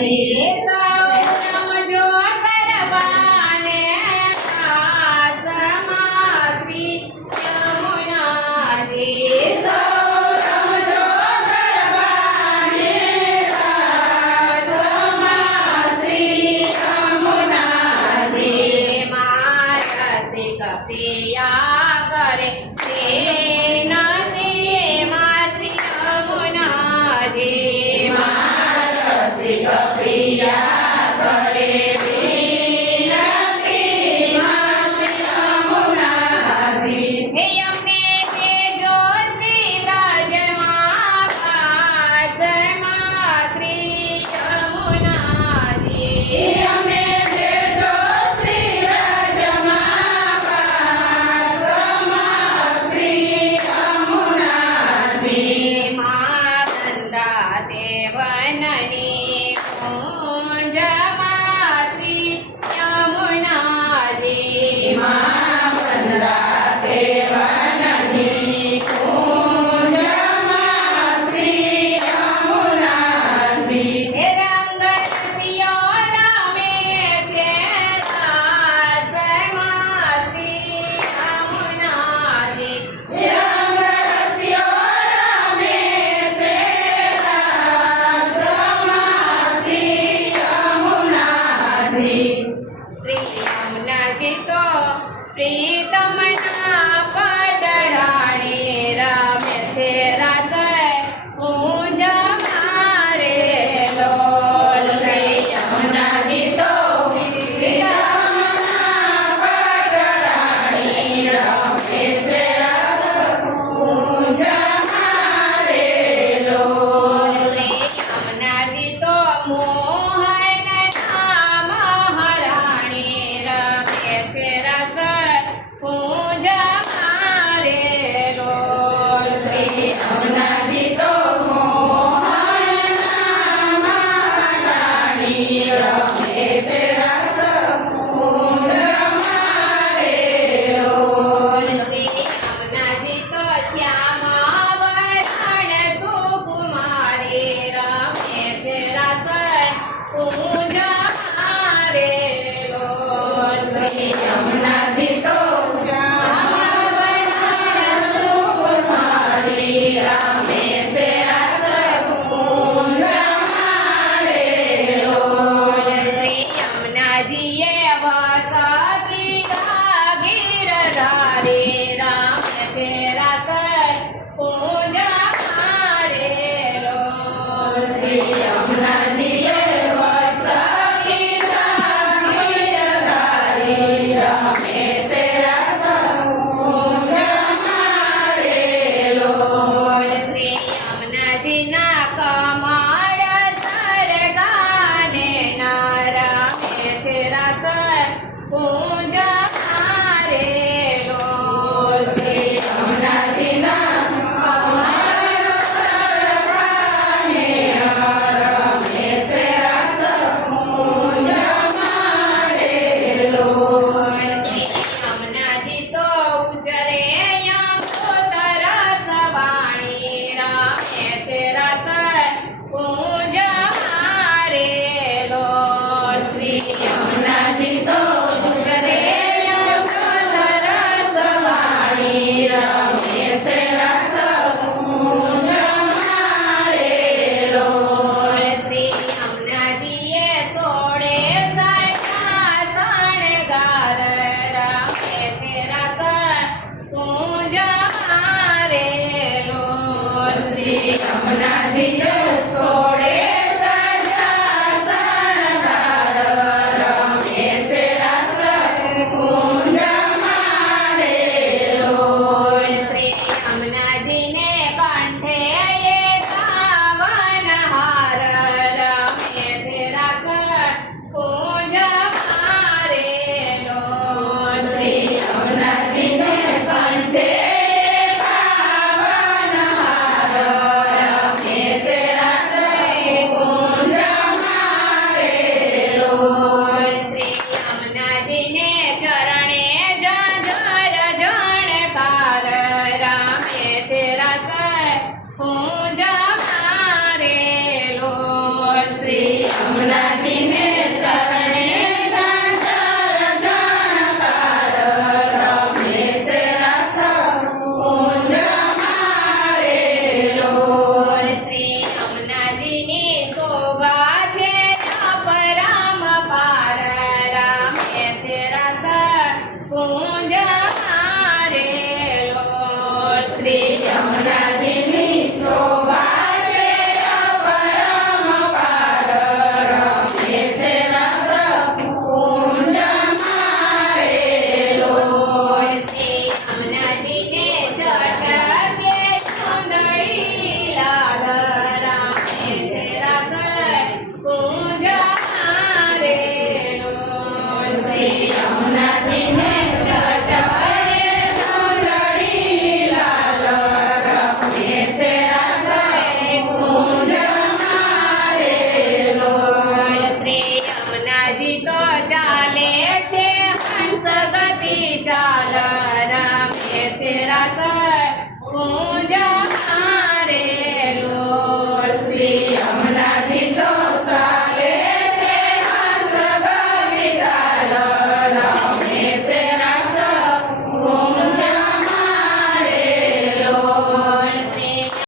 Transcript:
paciência ಪ್ರೀತಮನ Sama-sama. Thank you. ચરણે જર જણકાર રામે છે રસ હું જ મારે શ્રી યમુનાજીને શોભા 你多少价